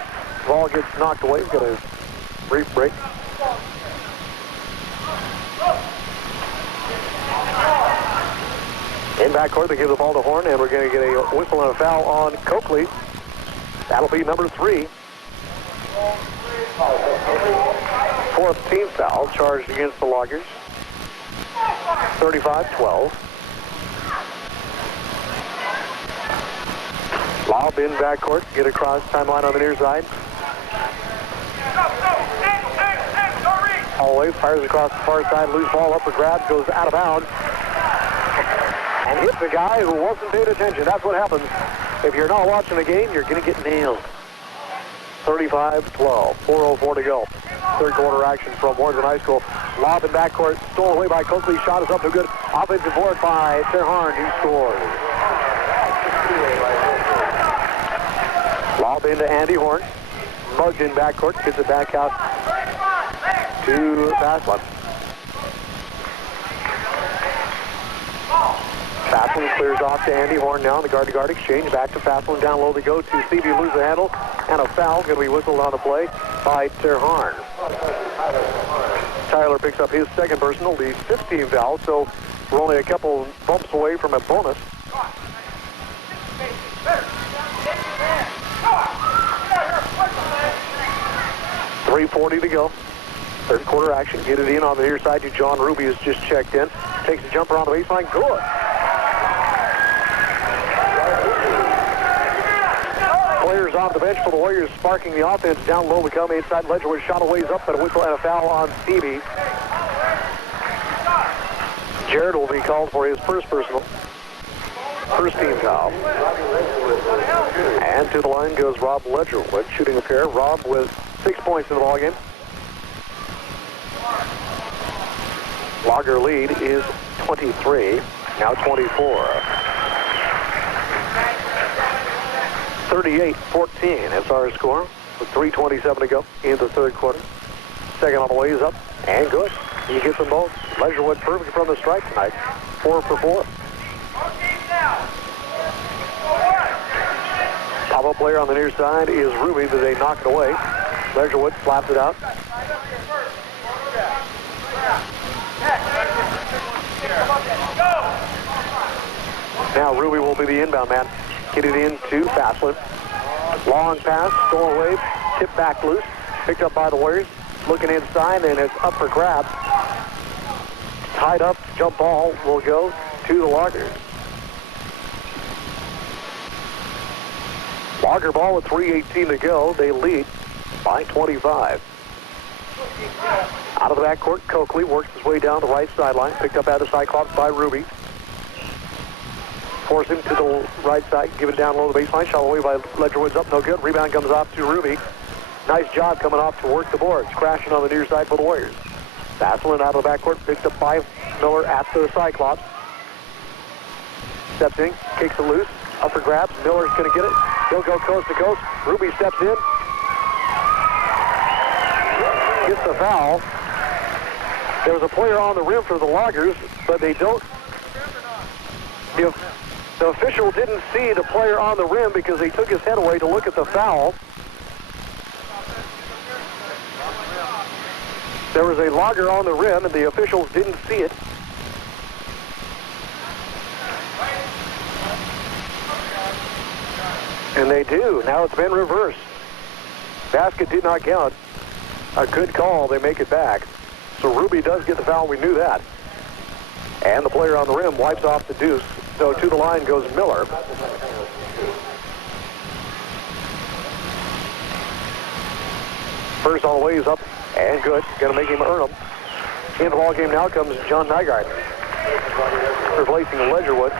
Ball gets knocked away. He's got a brief break. In backcourt, they give the ball to Horn, and we're going to get a whistle and a foul on Coakley. That'll be number 3. 4th team foul charged against the Loggers. 35-12. Lob in backcourt, get across timeline on the near side. Holloway fires across the far side, loose ball up for grabs, goes out of bounds, and hits the guy who wasn't paying attention. That's what happens. If you're not watching the game, you're going to get nailed. 35-12, 4:04 to go. Third quarter action from Warrenton High School. Lob in backcourt, stolen away by Coakley. Shot is up to good. Offensive board by Terharn. He scores. Lob into Andy Horn. Mugged in backcourt. Gets it back out to Faslin. Faslin clears off to Andy Horn now in the guard-to-guard exchange. Back to Faslin. Down low they go to Seavey. Lose the handle. And a foul going to be whistled on the play by Terharn. Tyler picks up his second personal, the 15th foul, so we're only a couple bumps away from a bonus. .340 to go. Third quarter action. Get it in on the near side to John Ruby, who's just checked in. Takes a jumper on the baseline. Good. Players off the bench for the Warriors, sparking the offense. Down low we come. Inside Ledgerwood shot a ways up, but a whistle and a foul on Stevie. Jared will be called for his first personal. First team foul. And to the line goes Rob Ledgerwood, shooting a pair. Rob with 6 points in the ballgame. Lager lead is 23, now 24. 38-14, that's our score, with 3:27 to go in the third quarter. Second on the way is up, and good. He gets them both. Ledgerwood perfect from the strike tonight, 4 for 4. Pop-up player on the near side is Ruby, but they knock it away. Ledgerwood slaps it out. Now Ruby will be the inbound man. Get it in to Faslin. Long pass, stolen away, tipped back loose, picked up by the Warriors. Looking inside, and it's up for grabs. Tied up, jump ball will go to the Loggers. Logger ball with 3:18 to go. They lead by 25. Out of the backcourt, Coakley works his way down the right sideline. Picked up at the Cyclops by Ruby. Force him to the right side. Give it down low the baseline. Shot away by Ledgerwood's up. No good. Rebound comes off to Ruby. Nice job coming off to work the boards. Crashing on the near side for the Warriors. Faslin out of the backcourt. Picked up by Miller at the Cyclops. Steps in. Kicks it loose. Up for grabs. Miller's going to get it. He'll go coast to coast. Ruby steps in. Gets the foul. There was a player on the rim for the Loggers, but they don't. The official didn't see the player on the rim because he took his head away to look at the foul. There was a Logger on the rim, and the officials didn't see it. And they do. Now it's been reversed. Basket did not count. A good call. They make it back. So Ruby does get the foul. We knew that. And the player on the rim wipes off the deuce. So to the line goes Miller. First on the way is up and good. Going to make him earn them. In the ball game now comes John Nygaard, replacing Ledgerwood.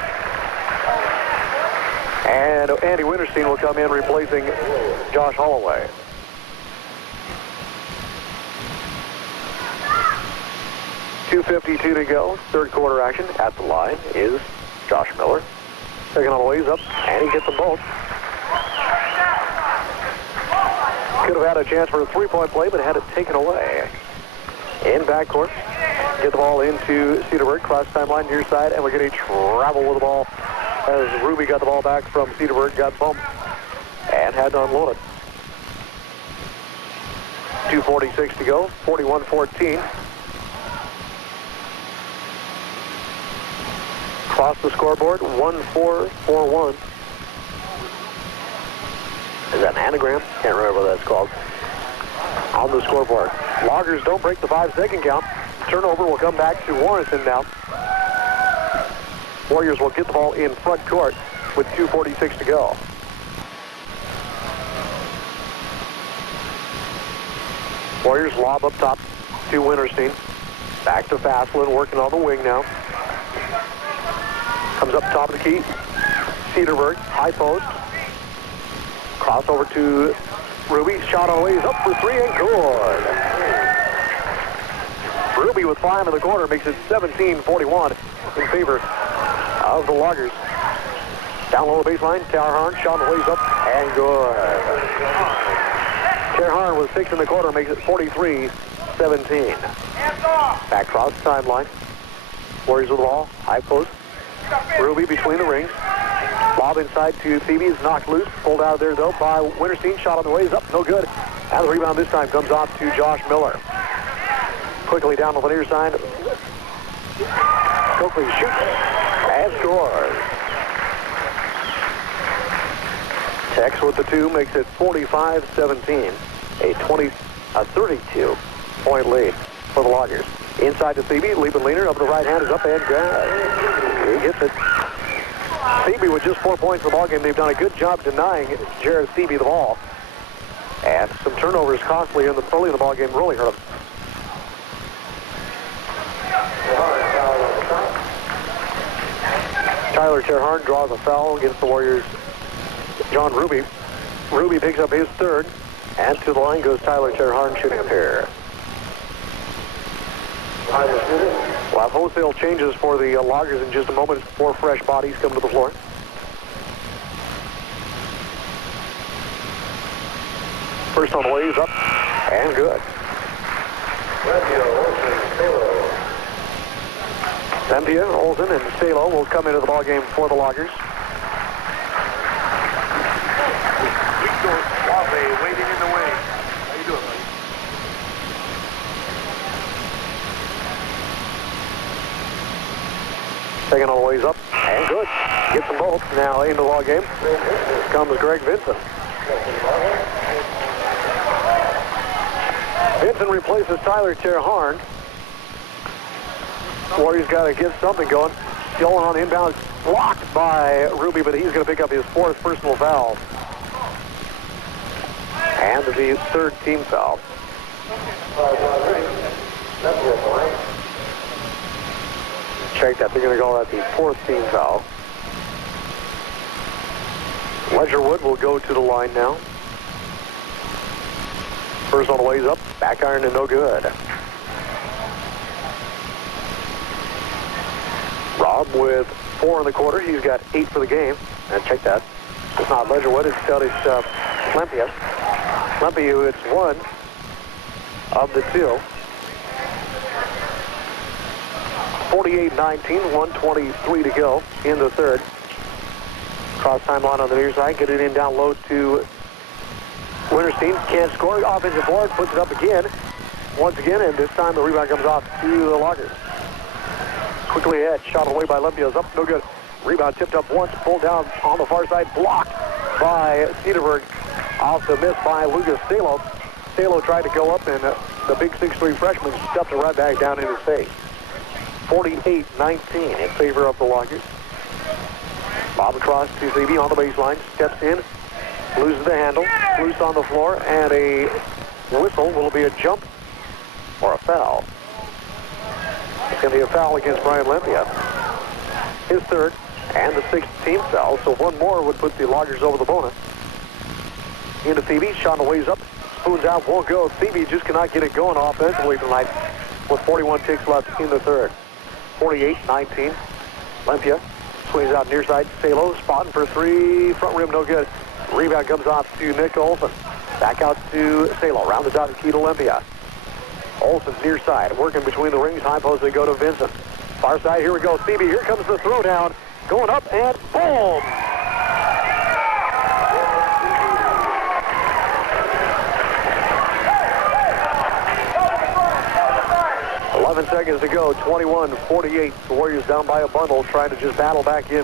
And Andy Winterstein will come in replacing Josh Holloway. .252 to go. Third quarter action. At the line is Josh Miller. Second on the way is up, and he gets them both. Could have had a chance for a three-point play, but had it taken away. In backcourt. Get the ball into Cedarburg. Cross timeline near side, and we're getting travel with the ball as Ruby got the ball back from Cedarburg, got bumped, and had to unload it. 2:46 to go. 41-14. Across the scoreboard, 1-4-4-1. Is that an anagram? Can't remember what that's called. On the scoreboard. Loggers don't break the 5-second count. Turnover will come back to Warrenton now. Warriors will get the ball in front court with 2:46 to go. Warriors lob up top to Winterstein. Back to Faslin, working on the wing now. Comes up top of the key. Cedarburg, high post. Crossover to Ruby. Shot on the way is up for three and good. Ruby with 5 in the quarter makes it 17-41 in favor of the Loggers. Down low the baseline, Terharn shot the ways up, and good. Terharn with 6 in the quarter, makes it 43-17. Back cross timeline. Warriors with the ball, high post. Ruby between the rings. Lob inside to Phoebe, is knocked loose. Pulled out of there, though, by Winterstein. Shot on the ways up, no good. And the rebound this time comes off to Josh Miller. Quickly down the near side. Coakley shoots and scores. Tex with the 2 makes it 45-17. A 32-point lead for the Loggers. Inside to Phoebe, Liebenleiner up the right hand is up and he gets it. Phoebe with just 4 points in the ballgame. They've done a good job denying Jared Phoebe the ball. And some turnovers costly early in the ballgame really hurt them. Tyler Terharn draws a foul against the Warriors' John Ruby. Ruby picks up his 3rd. And to the line goes Tyler Terharn shooting a pair. We'll have wholesale changes for the Loggers in just a moment as 4 fresh bodies come to the floor. First on the way is up and good. Cynthia, Olsen, and Salo will come into the ballgame for the Loggers. Victor Suave waiting in the wing. How you doing, buddy? Second on the ways up and good. Gets them both now into the ballgame. Comes Greg Vincent. Vincent replaces Tyler Terharn. Warriors got to get something going. Still on inbound, blocked by Ruby, but he's going to pick up his 4th personal foul. And the 3rd team foul. Check that. They're going to call that the 4th team foul. Ledgerwood will go to the line now. First on the ways up. Back iron and no good. Rob with 4 in the quarter. He's got 8 for the game. And check that. It's not Ledgerwood. It's Lempia. Lempia, it's 1 of the 2. 48-19, 1:23 to go in the 3rd. Cross timeline on the near side. Get it in down low to Winterstein. Can't score. Offensive board. Puts it up again. Once again, and this time the rebound comes off to the Loggers. Quickly ahead. Shot away by Lempia. Up. No good. Rebound tipped up once. Pulled down on the far side. Blocked by Cedarburg. Off the miss by Lucas Salo. Salo tried to go up, and the big 6'3" freshman stuffed it right back down in his face. 48-19 in favor of the Loggers. Bob across to Phoebe on the baseline. Steps in. Loses the handle. Loose on the floor. And a whistle. Will it be a jump or a foul? It's going to be a foul against Brian Lempia. His 3rd and the 6th team foul. So 1 more would put the Loggers over the bonus. Into Phoebe. Shot on the ways up. Spoons out. Won't go. Phoebe just cannot get it going offensively tonight with 41 ticks left in the 3rd. 48-19. Lempia swings out near side. Salo spotting for 3. Front rim no good. Rebound comes off to Nick Olsen. Back out to Salo. Round the dot and key to Lempia. Olsen near side. Working between the rings. High post they go to Vincent. Far side. Here we go. Phoebe. Here comes the throwdown. Going up and boom. 11 seconds to go, 21-48. The Warriors down by a bundle, trying to just battle back in.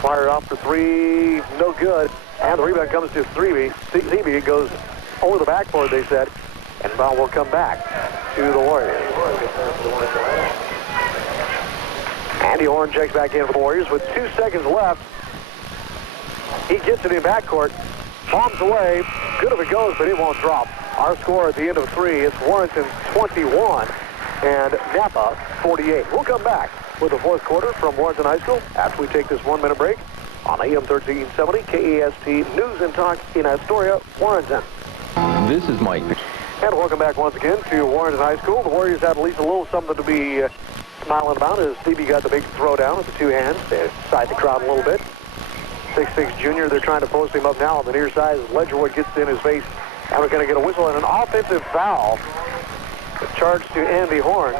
Fired off for 3, no good. And the rebound comes to Thebe. It goes over the backboard, they said. And foul will come back to the Warriors. Andy Horn checks back in for the Warriors with 2 seconds left. He gets it in backcourt. Bombs away. Good if it goes, but it won't drop. Our score at the end of 3 is Warrenton 21 and Napa 48. We'll come back with the 4th quarter from Warrenton High School after we take this 1-minute break on AM 1370 KAST News and Talk in Astoria, Warrenton. This is Mike. And welcome back once again to Warrenton High School. The Warriors had at least a little something to be smiling about as Stevie got the big throwdown with the 2 hands to side the crowd a little bit. 6'6" junior. They're trying to post him up now on the near side as Ledgerwood gets in his face. And we're going to get a whistle and an offensive foul. Charged to Andy Horn.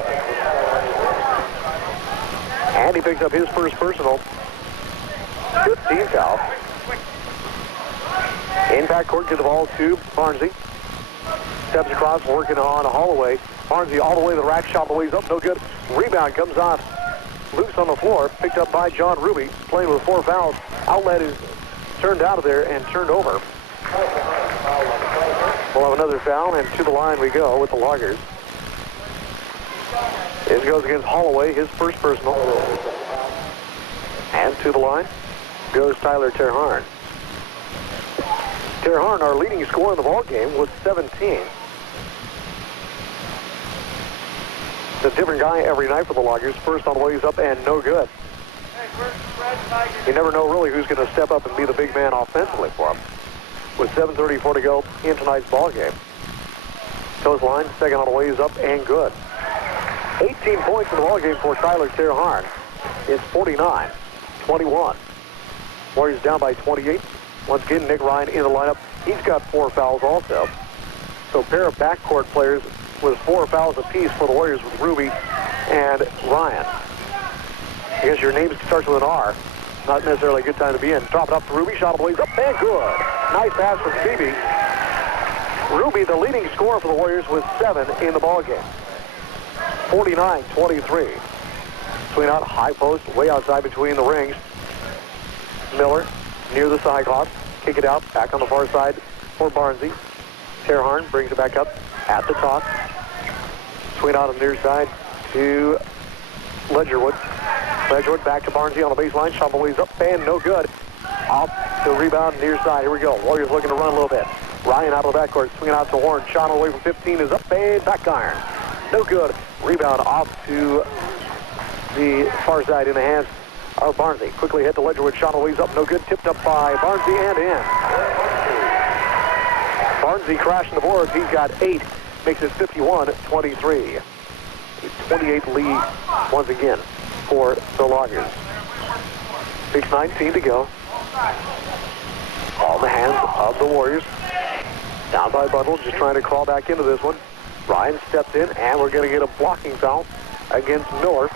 Andy picks up his first personal. 15th foul. In backcourt, get the ball to Barnsey. Steps across, working on Holloway. Barnsey all the way to the rack, shot the ways up, no good. Rebound comes off loose on the floor, picked up by John Ruby, playing with 4 fouls. Outlet is turned out of there and turned over. We'll have another foul, and to the line we go with the Loggers. This goes against Holloway, his first personal. And to the line goes Tyler Terharn. Terharn, our leading scorer in the ball game, with 17. It's a different guy every night for the Loggers. First on the ways up and no good. You never know really who's going to step up and be the big man offensively for him. With 7:34 to go in tonight's ball game. Toes line, second on the ways up and good. 18 points in the ball game for Tyler Terharn. It's 49-21. Warriors down by 28. Once again, Nick Ryan in the lineup. He's got 4 fouls also. So a pair of backcourt players with 4 fouls apiece for the Warriors with Ruby and Ryan. I guess your name starts with an R. Not necessarily a good time to be in. Drop it up to Ruby. Shot blaze up and good. Nice pass from Phoebe. Ruby, the leading scorer for the Warriors, with 7 in the ball game. 49-23. Swing out, high post, way outside between the rings. Miller near the Cyclops. Kick it out, back on the far side for Barnsey. Terharn brings it back up at the top. Swing out on the near side to Ledgerwood. Ledgerwood back to Barnsey on the baseline. Shot the ways up and no good. Off the rebound near side. Here we go. Warriors looking to run a little bit. Ryan out of the backcourt, swinging out to Horn. Shot away from 15 is up and back iron. No good. Rebound off to the far side in the hands of Barnsey. Quickly hit to Ledgerwood. Shot ways up. No good. Tipped up by Barnsey and in. Barnsey crashing the boards. He's got 8. Makes it 51-23. 28 lead once again for the Loggers. 6:19 to go. All in the hands of the Warriors. Down by Bundle, just trying to crawl back into this one. Ryan steps in, and we're going to get a blocking foul against Miller.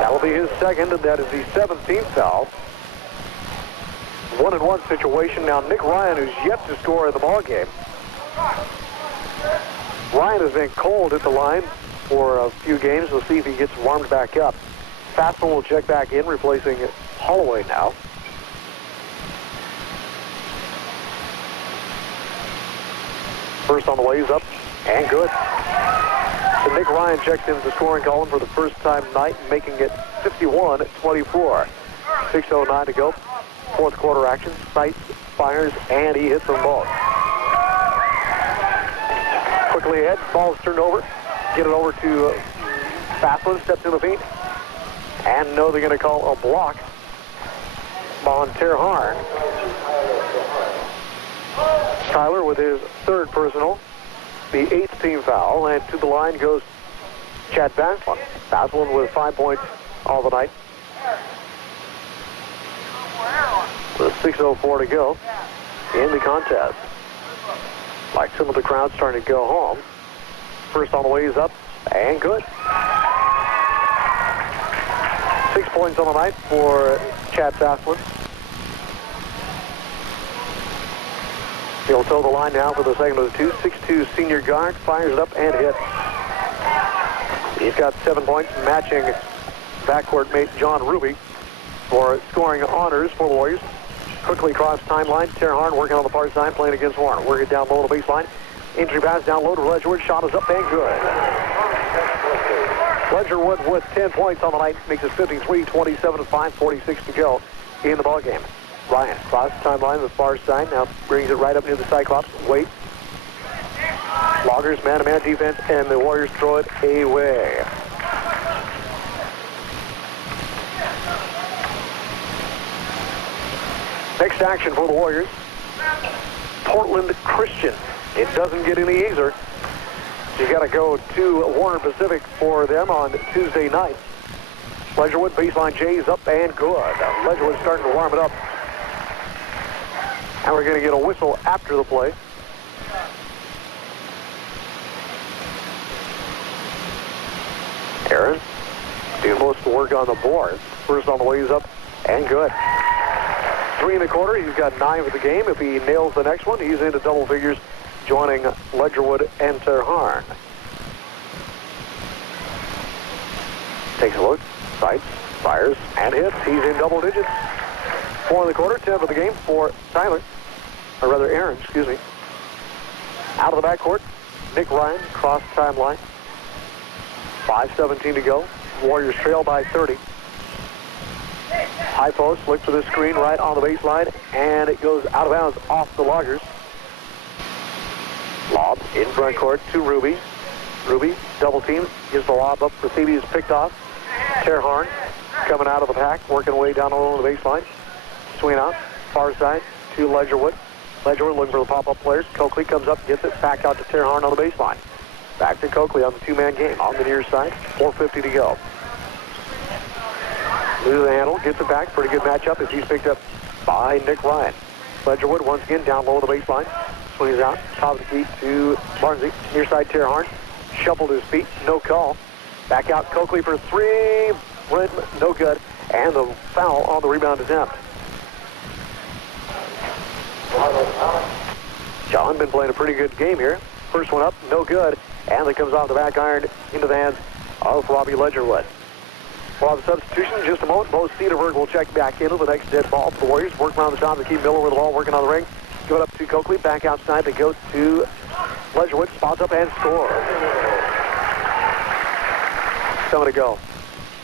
That'll be his second, and that is the 17th foul. 1-and-1 situation. Now, Nick Ryan, who's yet to score in the ball game. Ryan has been cold at the line for a few games. We'll see if he gets warmed back up. Fassel will check back in, replacing Holloway now. First on the ways up, and good. So Nick Ryan checks into the scoring column for the first time tonight, making it 51-24. 6:09 to go. Fourth quarter action. Sights, fires, and he hits them both. Quickly ahead, ball's turned over. Get it over to Fassel, steps in the feet. And no, they're going to call a block on Terharn. Tyler with his third personal, the 8th team foul, and to the line goes Chad Faslin. Faslin with 5 points all the night. With 6:04 to go in the contest. Like some of the crowd starting to go home. First on the way is up, and good. 6 points on the night for Chad Faslin. He'll toe the line now for the second of the two. 6'2" senior guard, fires it up and hits. He's got 7 points, matching backcourt mate John Ruby for scoring honors for the Warriors. Quickly cross timeline. Terharn working on the far side, playing against Warren. Working down low to the baseline. Entry pass down low to Ledgerwood. Shot is up and good. Ledgerwood with 10 points on the night. Makes it 53-27 to 5:46 to go in the ballgame. Ryan cross timeline to the far side. Now brings it right up near the Cyclops. Wait. Loggers man-to-man defense, and the Warriors throw it away. Next action for the Warriors. Portland Christian. It doesn't get any easier. You got to go to Warner Pacific for them on Tuesday night. Ledgerwood, baseline J's up and good. Ledgerwood starting to warm it up. And we're going to get a whistle after the play. Aaron doing most of the work on the board. First on the way, he's up and good. 3 1/4. He's got 9 for the game. If he nails the next one, he's into double figures, joining Ledgerwood and Terharn. Takes a look, sights, fires, and hits. He's in double digits. 4 1/4, 10 for the game for Tyler. Or rather, Aaron, excuse me. Out of the backcourt, Nick Ryan, cross timeline. 5:17 to go. Warriors trail by 30. High post, look for the screen right on the baseline, and it goes out of bounds off the Loggers. Lob in front court to Ruby. Ruby, double team, gives the lob up for Thebe, is picked off. Terharn coming out of the pack, working away down along the baseline. Swing out, far side to Ledgerwood. Ledgerwood looking for the pop-up players. Coakley comes up, gets it back out to Terharn on the baseline. Back to Coakley on the two-man game on the near side. 4:50 to go. Loses the handle, gets it back. Pretty good matchup as he's picked up by Nick Ryan. Ledgerwood once again down low on the baseline. Swings out, top of the key to Barnsey. Near side Terharn. Shuffled his feet, no call. Back out Coakley for 3. No good. And the foul on the rebound attempt. John been playing a pretty good game here. First one up, no good. And it comes off the back iron into the hands of Robbie Ledgerwood. We'll have a substitution in just a moment. Bo Cederberg will check back into the next dead ball for the Warriors. Work around the top to keep Miller with the ball, working on the ring. Give it up to Coakley, back outside. They go to Ledgerwood, spots up and scores. 7 to go.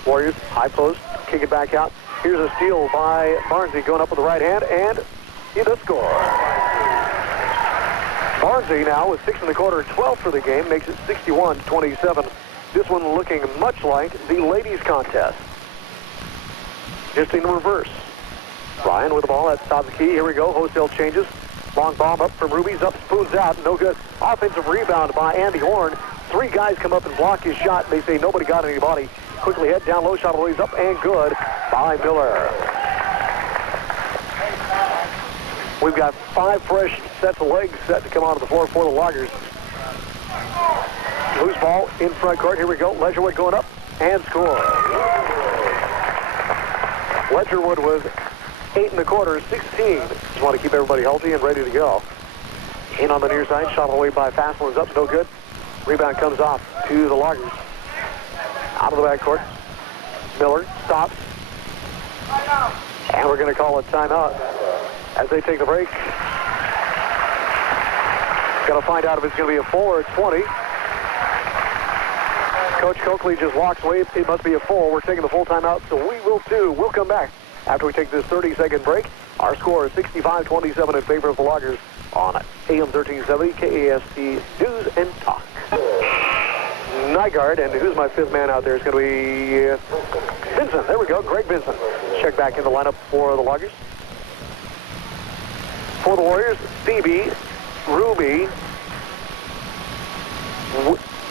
Warriors, high post, kick it back out. Here's a steal by Barnsey going up with the right hand, and he does score. Barnsey now with 6 1/4, 12 for the game, makes it 61-27. This one looking much like the ladies' contest. Just in reverse. Ryan with the ball at the top of the key. Here we go. Wholesale changes. Long bomb up from Ruby's up, spoons out. No good. Offensive rebound by Andy Horn. 3 guys come up and block his shot. They say nobody got anybody. Quickly head down low, shot always up and good by Miller. We've got 5 fresh sets of legs set to come onto the floor for the Loggers. Loose ball in front court. Here we go. Ledgerwood going up and score. Ledgerwood was 8 1/4, 16. Just want to keep everybody healthy and ready to go. In on the near side, shot away by Fastland's up, no good. Rebound comes off to the Loggers. Out of the backcourt. Miller stops. And we're going to call a timeout as they take the break. Got to find out if it's going to be a full or a 20. Coach Coakley just walks away. It must be a full. We're taking the full timeout, so we will too. We'll come back after we take this 30-second break. Our score is 65-27 in favor of the Loggers on AM 1370 KAST News and Talk. Nygaard, and who's my 5th man out there? It's going to be Vincent. There we go, Greg Vincent. Check back in the lineup for the Loggers. For the Warriors, Thebe, Ruby,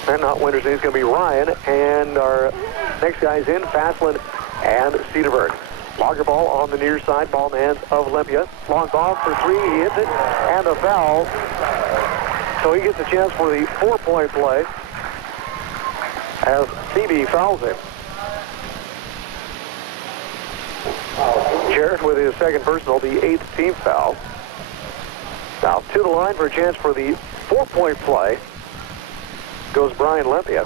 and not Wintersay, it's going to be Ryan, and our next guy's in, Fastland and Cederberg. Logger ball on the near side, ball in the hands of Olympia. Long ball for 3, he hits it, and a foul. So he gets a chance for the 4-point play as Thebe fouls him. Jarrett with his second personal, the 8th team foul. Now to the line for a chance for the 4-point play goes Brian Olympia.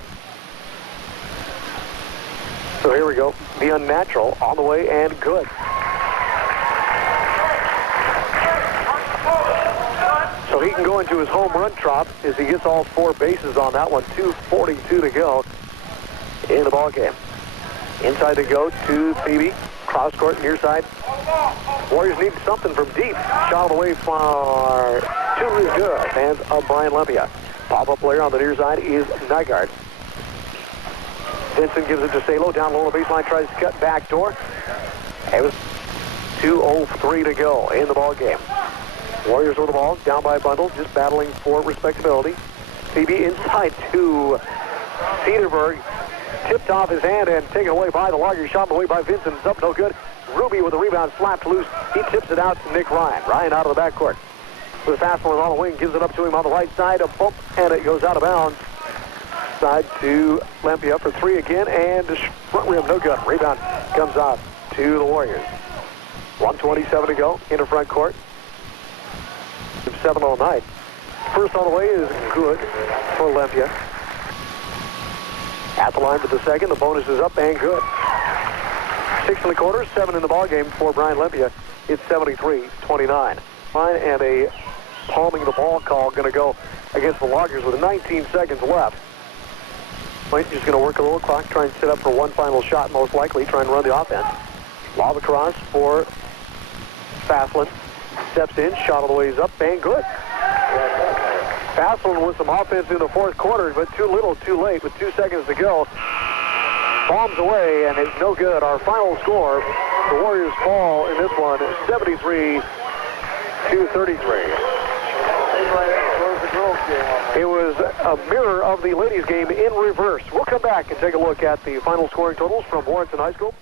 So here we go. The unnatural on the way and good. So he can go into his home run trot as he gets all 4 bases on that one. 2:42 to go in the ball game. Inside to go to Thebe. Cross court near side. Warriors need something from deep. Shot away far. 2 is good. Hands of Brian Olympia. Pop-up player on the near side is Nygaard. Vincent gives it to Salo. Down low on the baseline. Tries to cut back door. It was 2:03 to go in the ball game. Warriors with the ball. Down by a bundle. Just battling for respectability. Thebe inside to Cederberg. tipped off his hand and taken away by the Loggers. Shot away by Vincent. It's up no good. Ruby with the rebound slapped loose. He tips it out to Nick Ryan. Ryan out of the backcourt. With a fast one on the wing, gives it up to him on the right side. A bump, and it goes out of bounds. Side to Lempia for three again, and front rim, no good. Rebound comes out to the Warriors. 1:27 to go in the front court. 7 all night. First on the way is good for Lempia. At the line for the second, the bonus is up and good. 6 in the quarter, 7 in the ball game for Brian Lempia. It's 73-29. Fine, and a palming the ball call going to go against the Loggers with 19 seconds left. White's just going to work a little clock, try and set up for one final shot, most likely, try and run the offense. Lob across for Faslin. Steps in, shot all the ways up, and good. Faslin with some offense in the fourth quarter, but too little, too late, with 2 seconds to go. Bombs away, and it's no good. Our final score, the Warriors fall in this one, 73-33. It was a mirror of the ladies' game in reverse. We'll come back and take a look at the final scoring totals from Warrenton High School.